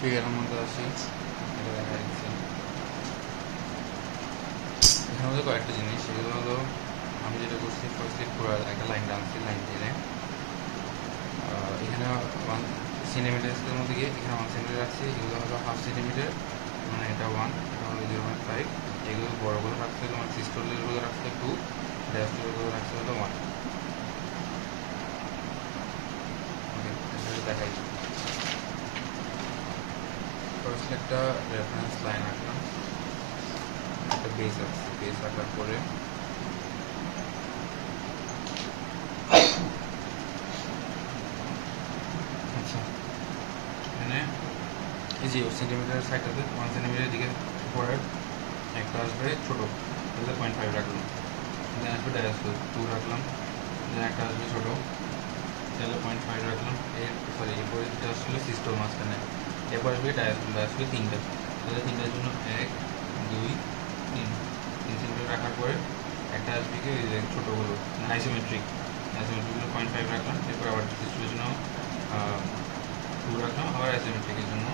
ফিগারের মধ্যে আসি, এটা দেখা যাচ্ছে। এখানে মধ্যে কয়েকটা জিনিস, সেগুলো হলো আমি যেটা করছি, ফার্স্টলি পুরো একটা লাইন টানছি, লাইন টেনে এখানে 1 সেন্টিমিটার স্কেলের মধ্যে গিয়ে এখানে 1 সেন্টিমিটার রাখছি। এগুলো হলো 1/2 সেন্টিমিটার, মানে এটা 1, এটা হলো 0.5। এগুলো বড়গুলো রাখতে হলো, মানে সিস্টোলেরগুলো রাখতে 2, ডায়াস্টোলেরগুলো রাখতে হলো 1। ওকে, এটা দেখাই। ফার্স্টলি একটা রেফারেন্স লাইন আঁকলাম, একটা বেস আছে, বেস আঁকার পরে আচ্ছা এখানে এই যে সেন্টিমিটার সাইডটাতে 1 সেন্টিমিটার দিকে পরে একটা আসবে ছোটো, তাহলে 0.5 রাখলাম। দেন আসবে ডায়াস্টোল 2 রাখলাম। দেন একটা আসবে ছোটো, তাহলে 0.5 রাখলাম। এরপরে যেটা আসলে সিস্টোল মাঝখানে, এরপর আসবে ডায়াস্টোল, ডায়াস্টোল 3টা, তাহলে 3টার জন্য 1 2 3 সেন্টিমিটার রাখার পরে একটা আসবে কি ওই যে ছোটোগুলো, আইসোমেট্রিক, আইসোমেট্রিকগুলো 0.5 রাখলাম। এরপর আবার সিস্টোলের জন্য 2 রাখলাম, আবার আইসোমেট্রিকের জন্য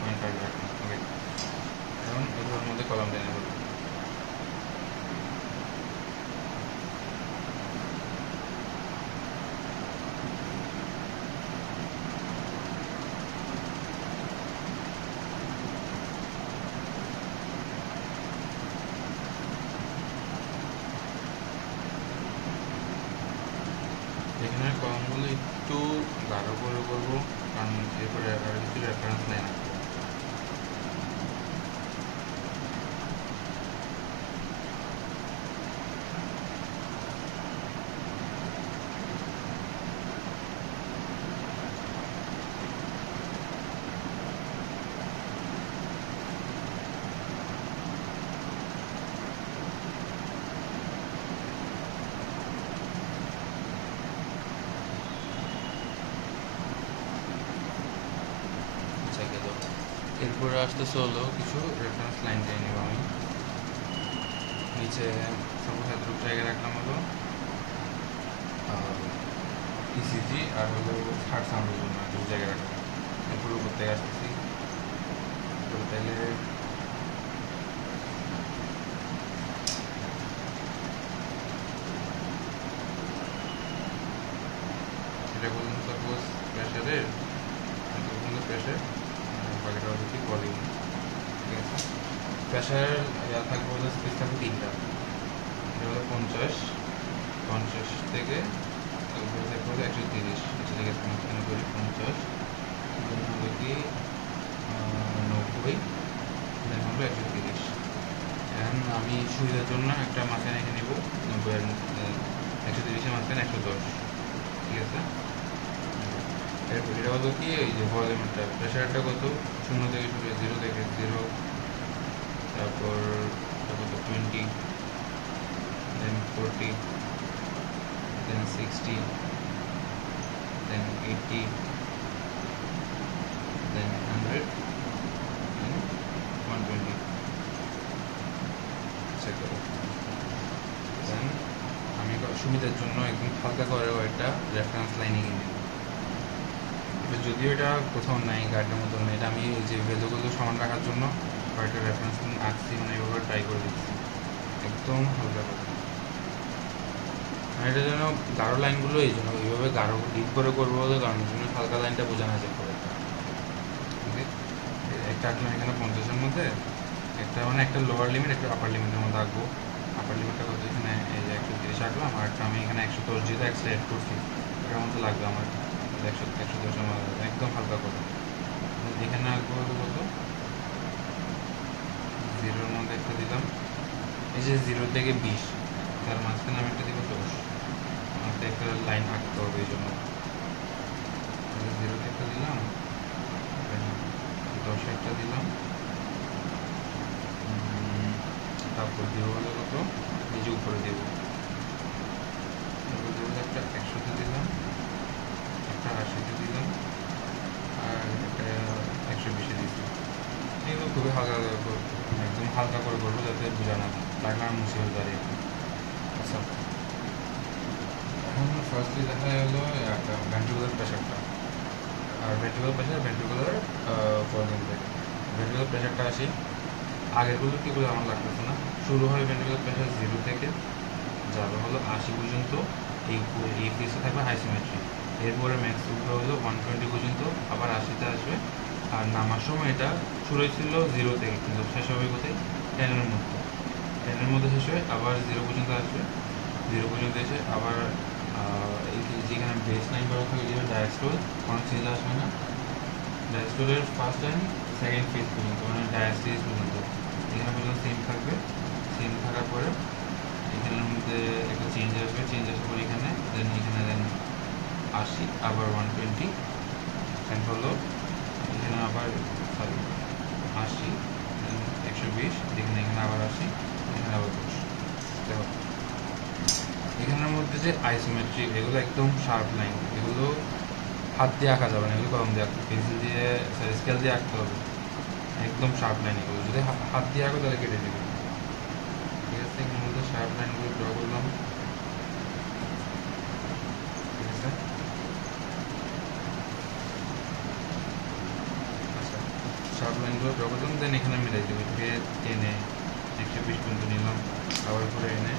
0.5 রাখলাম। ওকে, এখন এগুলোর মধ্যে কলাম টেনে বলবো। এখানে কলামগুলো একটু গাঢ় করে করবো, কারণ এরপরে আর কিছু রেফারেন্স লাইন আঁকবো। এরপরে আসতেছে হলো কিছু রেফারেন্স লাইন দিয়ে নেব আমি। নিচে সবুজ এতটুকু জায়গায় রাখলাম হলো ইসিজি আর হলো হার্ট সাউন্ডের জন্য এতটুকু জায়গায় রাখলাম। এরপরে উপর থেকে আসতেছি, তাহলে এটা বলুন সাপোজ প্রেশারের, এটা বলুন প্রেশার, বাকিটা হচ্ছে কি ভলিউম। ঠিক আছে, প্রেশার থাকবে হলো স্পেস থাকবে 3টা, এটা হলো 50 থেকে তারপরে থাকবে হলো 130। এটা থেকে মাঝখানে করি 50, দেন হলো কি 90, দেন হলো 130। এখন আমি সুবিধার জন্য একটা মাঝখানে রেখে নেব 90 এর 130-এর মাঝখানে 110। ঠিক আছে, এরপর এটা হলো কি এই যে ভলিউমটা, প্রেশারটা কত, 0 থেকে শুরু, 0 থেকে 0, তারপর কত 20, দেন 40, দেন 60, দেন 80, দেন 100, দেন 120। দেন আমি সুবিধার জন্য একদম হালকা করে একটা রেফারেন্স লাইনে কিনে নেব। যদিও এটা কোথাও নাই, গাড়িটার মতো নেই, এটা আমি এই যে ভ্যালুগুলো সমান রাখার জন্য কয়েকটা রেফারেন্স আঁকছি, মানে এভাবে ট্রাই করে দিচ্ছি একদম হালকা করে। এটার জন্য গাঢ় লাইনগুলো এই জন্য এইভাবে গাঢ় ডিপ করে করবো বলে, কারণ জন্য হালকা লাইনটা বোঝা না যায় করে। একটা আঁকলাম এখানে 50-এর মধ্যে, একটা মানে একটা লোয়ার লিমিট, একটা আপার লিমিটের মধ্যে আঁকবো। আপার লিমিটটা কত, এখানে এই যে 130 আঁকলাম, আর একটা আমি এখানে 110 যেহেতু এক্সট্রা অ্যাড করছি, এটার মধ্যে লাগবে আমার 110-এর মধ্যে একদম হালকা করে। এখানে আঁকবো কত, 0-এর মধ্যে একটা দিলাম, এই যে 0 থেকে 20, তার মাঝখানে আমি একটা দিব 10। আমাকে একটা লাইন আঁকতে হবে, এই জন্য 0 একটা দিলাম, 10 একটা দিলাম, তারপর দিব হলো কত, এই যে উপরে দেবো, তারপর দেবো একটা 100-তে দিলাম, একটা 80-তে দিলাম, আর একটা 120-এ দিচ্ছি। এগুলো খুবই হালকা একদম হালকা করে করবো, যাতে বোঝা না লাগলে আর মুছে হয়ে দাঁড়িয়ে। আচ্ছা, এখন ফার্স্টলি দেখা গেলো একটা ভেন্ট্রিকুলার প্রেশারটা, আর ভেন্ট্রিকুলার প্রেশার, ভেন্ট্রিকুলার ভলিউম। প্রেশারটা আসি, আগেরগুলো কীগুলো আমার লাগতেছে না। শুরু হয় ভেন্ট্রিকুলার প্রেশার 0 থেকে, যাবে হলো 80 পর্যন্ত। এই ফেসে থাকবে হাইসিমেট্রি। এরপরে ম্যাক্স উঠবে হলো 120 পর্যন্ত, আবার 80-তে আসবে। আর নামার সময় এটা শুরু হয়েছিল 0 থেকে, কিন্তু শেষ হবে কোথায়? 10-এর মধ্যে। 10-এর মধ্যে শেষ হয়ে আবার 0 পর্যন্ত আসবে। 0 পর্যন্ত এসে আবার যেখানে বেস লাইন করা থাকে যেটা ডায়াস্টোল, কোনো চেঞ্জ আসবে না। ডায়াস্টোলের ফার্স্ট অ্যান্ড সেকেন্ড ফেজ পর্যন্ত, মানে ডায়াস্টেজ পর্যন্ত এখানে পর্যন্ত সেম থাকবে। সেম থাকার পরে এখানের মধ্যে একটা চেঞ্জ আসবে। চেঞ্জ আসার পরে এখানে দেন 80, আবার 120, দেন হলো এখানে আবার 80, 120, এখানে আবার 80, এখানে আবার 10। দেখো এখানের মধ্যে যে আইসোমেট্রি, এগুলো একদম শার্প লাইন, এগুলো হাত দিয়ে আঁকা যাবে না, এগুলো কলম দিয়ে আঁকতে, পেন্সিল দিয়ে স্কেল দিয়ে আঁকতে হবে। একদম শার্প লাইন এগুলো, যদি হাত দিয়ে আঁকো তাহলে কেটে দেবে। ঠিক আছে, এখানের মধ্যে শার্প লাইনগুলো ড্র করলাম। ঠিক আছে, আচ্ছা শার্প লাইনগুলো ড্র করলাম, দেন এখানে মিলাই দেবো। এটাকে টেনে 120 পর্যন্ত নিলাম, আবার করে এনে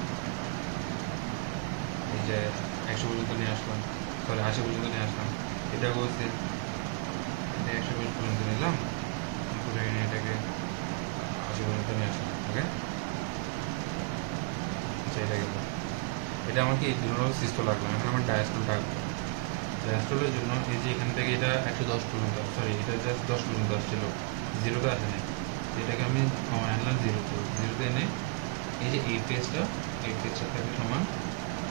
এই যে 100 পর্যন্ত নিয়ে আসলাম, সরি 80 পর্যন্ত নিয়ে আসলাম। এটা বলছে এটা 120 পর্যন্ত নিলাম, করে এনে এটাকে 80 পর্যন্ত নিয়ে আসলাম। ওকে, আচ্ছা এটা গেল। এটা আমাকে এই দুটো সিস্টো লাগলাম। এখন আমার ডায়াস্টোলটা আঁকবো। ডায়াস্টোলের জন্য এই যে এখান থেকে এটা 110 পর্যন্ত, সরি এটা জাস্ট 10 পর্যন্ত আসছিল, 0-তে আসে নাই। এটাকে আমি কমায় আনলাম 0-তে এনে এই যে এই পেজটা থাকে সমান,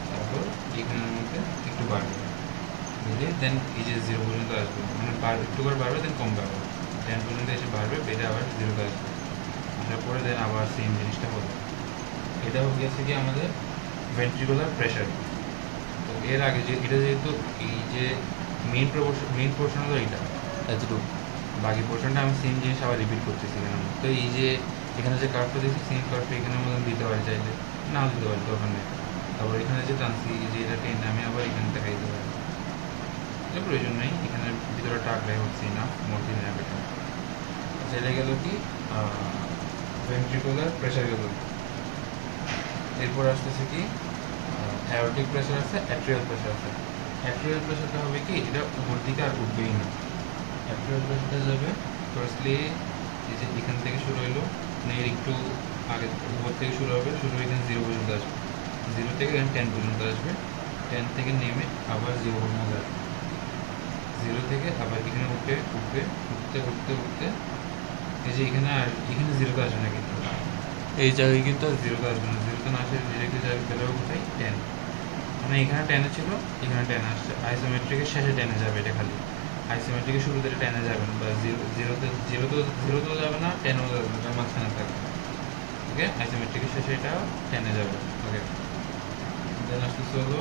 তারপর এখানের মধ্যে একটু বাড়বে, বুঝলি? দেন এই যে 0 পর্যন্ত আসবে, মানে একটু করে বাড়বে, দেন কম বাড়বে, 10 পর্যন্ত এসে বাড়বে, এটা আবার 0-তে আসবে। আসার পরে দেন আবার সেম জিনিসটা হলো। এটা হয়ে গেছে কি আমাদের ভেন্ট্রিকুলার প্রেশার। তো এর আগে যে এটা যেহেতু এই যে মেইন পোর্শন হলো এইটা এতটুকু, বাকি পোর্শনটা আমি সেম জিনিস আবার রিপিট করতেছি এখানে। তো এই যে এখানে যে কার্ভটা দিয়েছি, সেম কার্ভটা এখানের মধ্যে দিতে পারি, চাইলে নাও দিতে পারি, দরকার নেই। তারপর এখানে যে টানছি, যে এটা টেনে আমি আবার এখানে দেখাই দিতে পারি, এটা প্রয়োজন নেই। এখানের ভিতরে টাকলাই হচ্ছে না, মধ্যে নেওয়া বেটার। এটা গেল কি ভেন্ট্রিকুলার প্রেশার গেল। এরপর আসতেছে কি অ্যাওরটিক প্রেশার আছে, অ্যাট্রিয়াল প্রেশার আছে। অ্যাট্রিয়াল প্রেশারটা হবে কি, এটা উপর দিকে আর উঠবেই না। অ্যাট্রিয়াল প্রেশারটা যাবে ফার্স্টলি এই যে এখান থেকে শুরু হইলো, মানে এর একটু আগে উপর থেকে শুরু হবে, শুরু হয়ে এখানে 0 পর্যন্ত আসবে। 0 থেকে এখানে 10 পর্যন্ত আসবে, 10 থেকে নেমে আবার 0 পর্যন্ত আসবে। 0 থেকে আবার এখানে উঠতে এই যে এখানে 0-তে আসবে না, কিন্তু এই জায়গায় কিন্তু আর 0-তে আসবে না। 0-তে না আসে ডিরেক্টলি যাবে, বেরোবে কোথায়? 10। মানে এখানে 10-এ ছিল, এখানে 10 আসছে। আইসোমেট্রিকের শেষে 10-এ যাবে, এটা খালি। আইসোমেট্রিকের শুরুতে 10-এ যাবে না, বা 0-তেও যাবে না, 10-এও যাবে না, এটা মাঝখানে থাকবে। ওকে, আইসোমেট্রিকের শেষে এটা 10-এ যাবে। ওকে, দেন আসতেছে হলো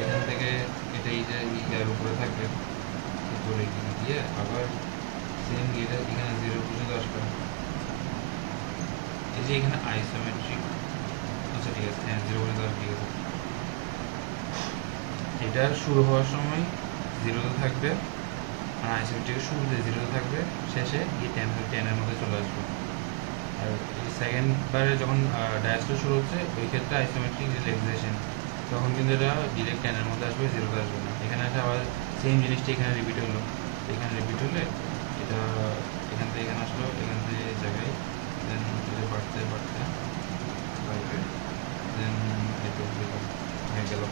এখান থেকে এটা এই যে ইয়ার উপরে থাকবে, উপরে গিয়ে আবার সেম গিয়ে এখানে 0 পর্যন্ত আসবে। এই যে এখানে আইসোমেট্রিক, আচ্ছা ঠিক আছে, হ্যাঁ 0 পর্যন্ত আসবে। ঠিক আছে, এটা শুরু হওয়ার সময় 0-তে থাকবে, আর আইসোমেট্রিকের শুরুতে 0-তে থাকবে, শেষে গিয়ে 10-এর মধ্যে চলে আসবে। আর সেকেন্ড বারে যখন ডায়াস্টোল শুরু হচ্ছে, ওই ক্ষেত্রে আইসোমেট্রিক রিল্যাক্সেশন, তখন কিন্তু এটা ডিরেক্ট 10-এর মধ্যে আসবে, 0-তে আসবে না। এখানে আসে আবার সেম জিনিসটা এখানে রিপিট হলো। এখানে রিপিট হলে এটা এখান থেকে এখানে আসলো, এখান থেকে এই জায়গায়, দেন এটা বাড়তে বাড়বে, দেন এটা হয়ে গেল।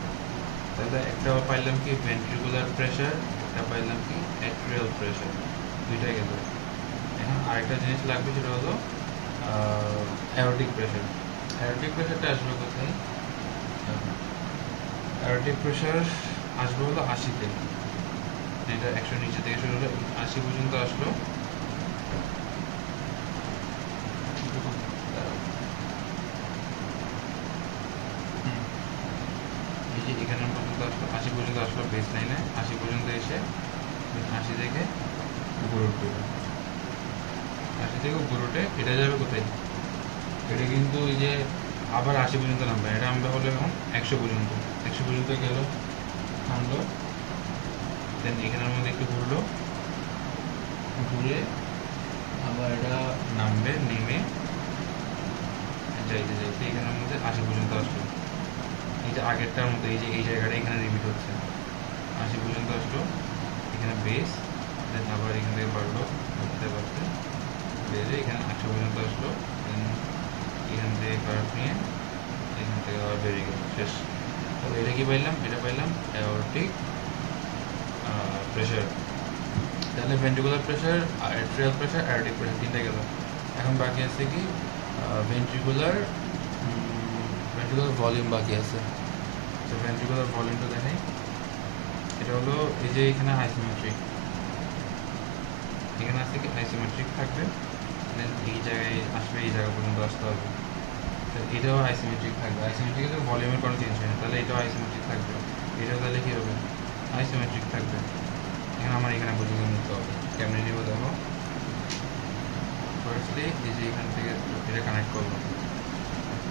তাহলে একটা পাইলাম কি ভেন্ট্রিকুলার প্রেশার, একটা পাইলাম কি অ্যাট্রিয়াল প্রেশার, দুইটাই গেল। এখন আরেকটা জিনিস লাগবে, সেটা হলো অ্যাওরটিক প্রেশার। অ্যাওরটিক প্রেশারটা আসবে কোথায়? অ্যাওরটিক প্রেশার আসবে হলো 80-তে। এটা 100 নিচে থেকে শুরু হলো, 80 পর্যন্ত আসলো। এই যে এখানে পর্যন্ত আসলো, 80 পর্যন্ত আসলো বেস লাইনে। 80 পর্যন্ত এসে 80 থেকে উপরে উঠবে, 80 থেকে উপরে উঠে এটা যাবে কোথায়? এটা কিন্তু এই যে আবার 80 পর্যন্ত নামবে, এটা আমরা হলো এখন 100 পর্যন্ত। 100 পর্যন্ত গেল, থামলো, দেন এখানের মধ্যে একটু ঘুরলো, ঘুরে 80 পর্যন্ত আসলো। এই যে আগেরটার মতো এই যে এই জায়গাটা এখানে রিপিট হচ্ছে, 80 পর্যন্ত আসলো, এখানে বেস, দেন আবার এখান থেকে বাড়লো বাড়তে বাড়তে বেড়ে এখানে 100 পর্যন্ত আসলো, দেন এখান থেকে কার্ভ নিয়ে এখান থেকে আবার বেরিয়ে গেল, শেষ। তাহলে এটা কি পাইলাম? এটা পাইলাম অ্যাওরটিক প্রেশার। তাহলে ventricular pressure, arterial pressure, aortic pressure তিনটা গেল। এখন বাকি আছে কি ভেন্ট্রিকুলার ভলিউম বাকি আছে। তো ভেন্ট্রিকুলার ভলিউমটা দেখাই। এটা হলো এই যে এখানে আইসোমেট্রিক, এখানে আছে কি আইসোমেট্রিক থাকবে, দেন এই জায়গায় আসবে, এই জায়গা পর্যন্ত আসতে হবে। তো এটাও আইসোমেট্রিক থাকবে। আইসোমেট্রিক হলে ভলিউমের কোনো চেঞ্জ হয় না, তাহলে এটাও আইসোমেট্রিক থাকবে। এটাও তাহলে কী হবে? আইসোমেট্রিক থাকবে। এখন আমার এখানে পর্যন্ত নিতে হবে। কেমনে নেবো দেখো। ফার্স্টলি এই যে এখান থেকে এটা কানেক্ট করবো,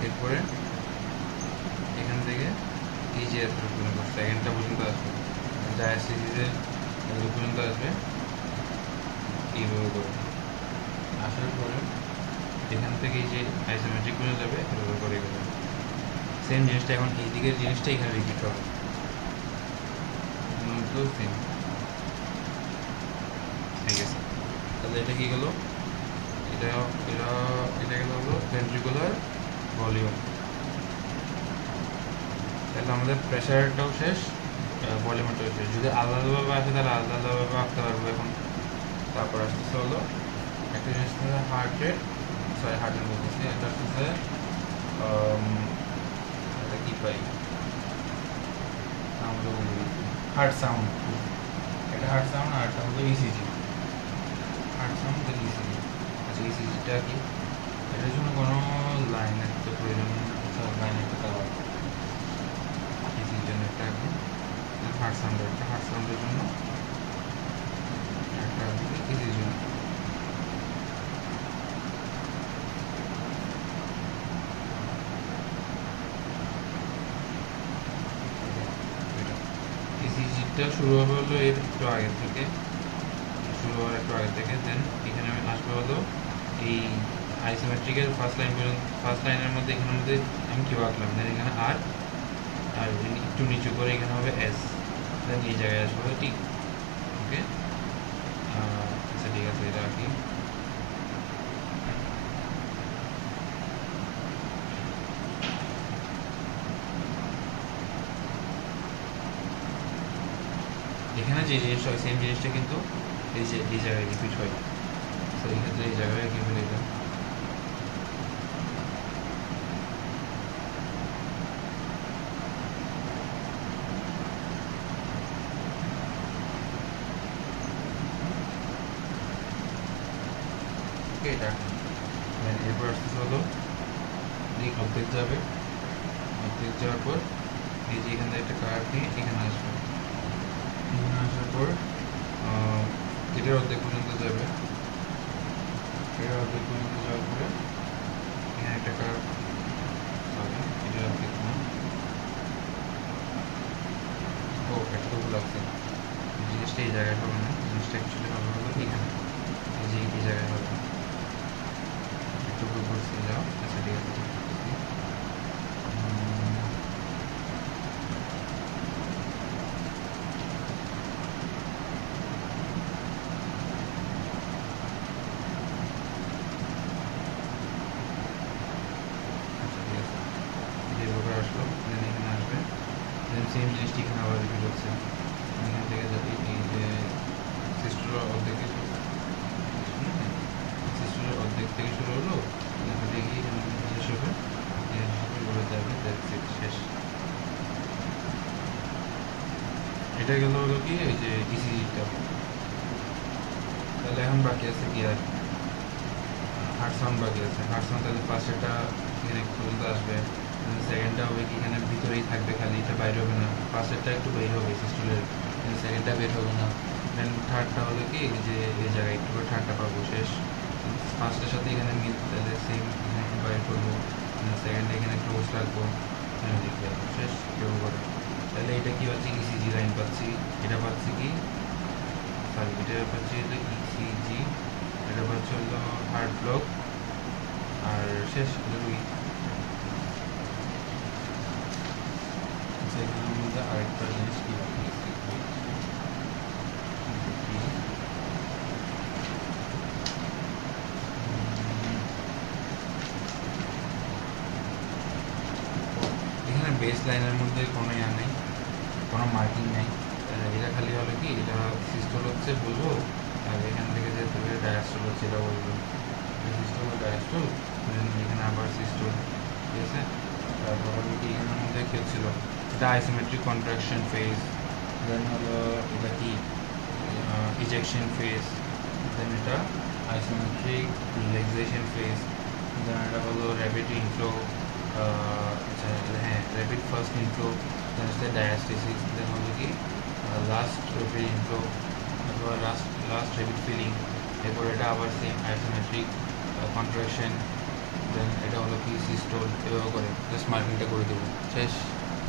এরপরে এখান থেকে এই যে এতটুকু পর্যন্ত সেকেন্ডটা পর্যন্ত আসবে, যা সিরিজের এতটুকু পর্যন্ত আসবে, এইভাবে করে আসার পরে এখান থেকে এই যে আইসোমেট্রিক পর্যন্ত যাবে, এভাবে করে গেলে সেম জিনিসটা এখন এই দিকের জিনিসটা এখানে রিপিট হবে, সেম। ঠিক আছে, তাহলে এটা কি গেল? এটা এটা এটা গেল হলো ভেন্ট্রিকুলার ভলিউম। তাহলে আমাদের প্রেশারটাও শেষ, ভলিউমটাও শেষ। যদি আলাদা আলাদাভাবে আসে তাহলে আলাদা আলাদাভাবে আঁকতে পারবো এখন। তারপর আসতেছে হলো একটা জিনিস হচ্ছে heart rate, sorry heart rate বলতেছি, এটা আসতেছে এটা কি পাই আমরা হার্ট সাউন্ড। এটা হার্ট সাউন্ড, আর এটা হলো ইসিজি। হার্ট সাউন্ড দেন ইসিজি। আচ্ছা ইসিজিটা কি? এটার জন্য কোনো লাইনের তো প্রয়োজন, লাইনের তো দেওয়া ইসিজির জন্য একটা আঁকবো। হার্ট সাউন্ড, একটা হার্ট সাউন্ডের জন্য একটা ইসিজির জন্য। ইসিজিটা শুরু হবে হলো এর একটু আগে থেকে, শুরু হওয়ার একটু আগে থেকে, দেন এখানে আমি আসবো হলো এই আইসোমেট্রিকের ফার্স্ট লাইন পর্যন্ত। ফার্স্ট লাইনের মধ্যে এখানের মধ্যে আমি কিউ আঁকলাম, দেন এখানে আর একটু নিচু করে এখানে হবে এস, দেন এই জায়গায় আসবো টি। ওকে, আচ্ছা ঠিক আছে, এটা আঁকি। এখানে যে জিনিসটা হয় সেম জিনিসটা কিন্তু এই যে এই জায়গায় রিপিট হয়। তো এই ক্ষেত্রে এই জায়গায় কি বলে এটা এটা। এরপর আসতেছে হলো এই অর্ধেক যাবে, অর্ধেক যাওয়ার পর এই যে এখান থেকে একটা কার্ভ নিয়ে এখানে আসবে, এখানে আসার পর এটার অর্ধেক পর্যন্ত যাবে, এটার অর্ধেক পর্যন্ত যাওয়ার পরে এখানে একটা কার্ভ, সরি এটার অর্ধেক না, ও একটা তো ভুল আছে, জিনিসটা এই জায়গায় হবে না, জিনিসটা অ্যাকচুয়ালি হবে হলো এখানে, এই যে এই জায়গায় হবে, একটু ভুল করছে যাও। আচ্ছা ঠিক আছে, আসলো, দেন এখানে আসবে, দেন সেম জিনিসটি এখানে আবার রিপিট হচ্ছে। এখান থেকে যদি এই যে সিস্টেমের অর্ধেক থেকে শুরু হলো, এখান থেকে এখানে শেষ হবে, যাবে শেষ। এটা গেল হলো কি এই যে ইসিজিটা। তাহলে এখন বাকি আছে কি আর হার্ট সাউন্ড বাকি আছে। হার্ট সাউন্ড তাহলে ফার্স্টটা এখানে পর্যন্ত আসবে, সেকেন্ডটা হবে কি এখানে ভিতরেই থাকবে, খালি এটা বাইরে হবে না। ফার্স্টটা একটু বের হবে সিস্টেমের, সেকেন্ডটা বের হবে না। দেন থার্ডটা হলো কি যে এই জায়গায় একটু করে থার্ডটা পাবো, শেষ। ফার্স্টের সাথে এখানে মিল, তাহলে সেম এখানে একটু বাইর করবো, সেকেন্ডে এখানে ক্লোজ রাখবো, লিখে শেষ কেউ করে। তাহলে এটা কি পাচ্ছি? ইসিজি লাইন পাচ্ছি। এটা পাচ্ছি কি, সরি এটা পাচ্ছি হলো ইসিজি, এটা পাচ্ছি হলো হার্ট ব্লক, আর শেষ হলো লাইনের মধ্যে কোনো ইয়া নেই, কোনো মার্কিং নেই। এটা খালি হলো কি, এটা সিস্টোল হচ্ছে বলবো, আর এখান থেকে যে তোকে ডায়াস্টোল হচ্ছে এটা বলবো। সিস্টোল ডায়াস্টোল, এখানে আবার সিস্টোল, ঠিক আছে। তারপর হলো কি এখানের মধ্যে কী হচ্ছিল, এটা আইসোমেট্রিক কন্ট্রাকশন ফেজ, দেন হলো এটা কি ইজেকশন ফেজ, দেন এটা আইসোমেট্রিক রিল্যাক্সেশন ফেজ, দেন এটা হলো র্যাপিড ইনফ্লো, আচ্ছা হ্যাঁ র্যাপিড ফার্স্ট ইনফ্লো, দেন হচ্ছে ডায়াস্টেসিস, দেন হলো কি লাস্ট র্যাপিড ইনফ্লো, তারপর লাস্ট র্যাপিড ফিলিং, এরপর এটা আবার সেম আইসোমেট্রিক কন্ট্রাকশন, দেন এটা হলো কি সিস্টোল, এভাবে করে জাস্ট মার্কিংটা করে দেবো, শেষ।